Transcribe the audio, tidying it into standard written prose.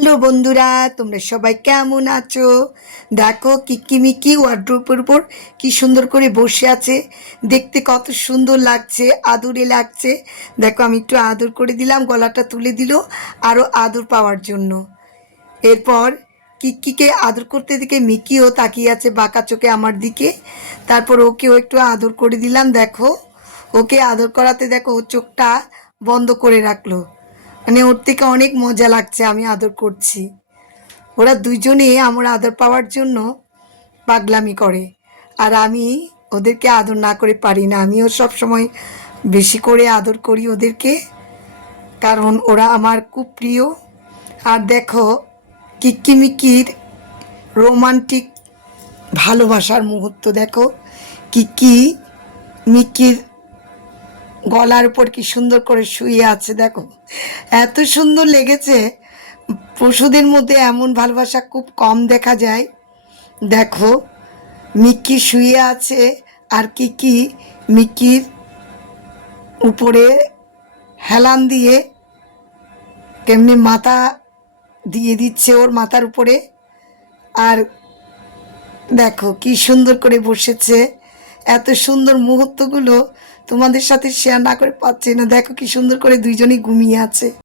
Hello বন্ধুরা, তোমরা সবাই কেমন আছো? দেখো কিক্কিমিকি ওয়ার্ড্রোবের উপর কি সুন্দর করে বসে আছে। দেখতে কত সুন্দর লাগছে, আদুরে লাগছে। দেখো আমি একটু আদর করে দিলাম, গলাটা তুলে দিল আরও আদর পাওয়ার জন্য। এরপর কিক্কিকে আদর করতে দেখে মিকিও তাকিয়ে আছে বাঁকা চোখে আমার দিকে। তারপর ওকেও একটু আদর করে দিলাম। দেখো ওকে আদর করাতে দেখো ও চোখটা বন্ধ করে রাখলো, মানে ওর থেকে অনেক মজা লাগছে আমি আদর করছি। ওরা দুইজনে আমার আদর পাওয়ার জন্য পাগলামি করে, আর আমি ওদেরকে আদর না করে পারি না। আমিও সব সময় বেশি করে আদর করি ওদেরকে, কারণ ওরা আমার খুব প্রিয়। আর দেখো কিক্কিমিকির রোমান্টিক ভালোবাসার মুহূর্ত দেখো। কিক্কি মিকির গলার উপর কি সুন্দর করে শুয়ে আছে দেখো, এত সুন্দর লেগেছে। পশুদের মধ্যে এমন ভালোবাসা খুব কম দেখা যায়। দেখো মিক্কি শুয়ে আছে আর কিকি মিকির উপরে হেলান দিয়ে কেমনি মাথা দিয়ে দিচ্ছে ওর মাথার উপরে। আর দেখো কি সুন্দর করে বসেছে। এত সুন্দর মুহূর্তগুলো তোমাদের সাথে শেয়ার না করে পাচ্ছি না। দেখো কি সুন্দর করে দুইজনই ঘুমিয়ে আছে।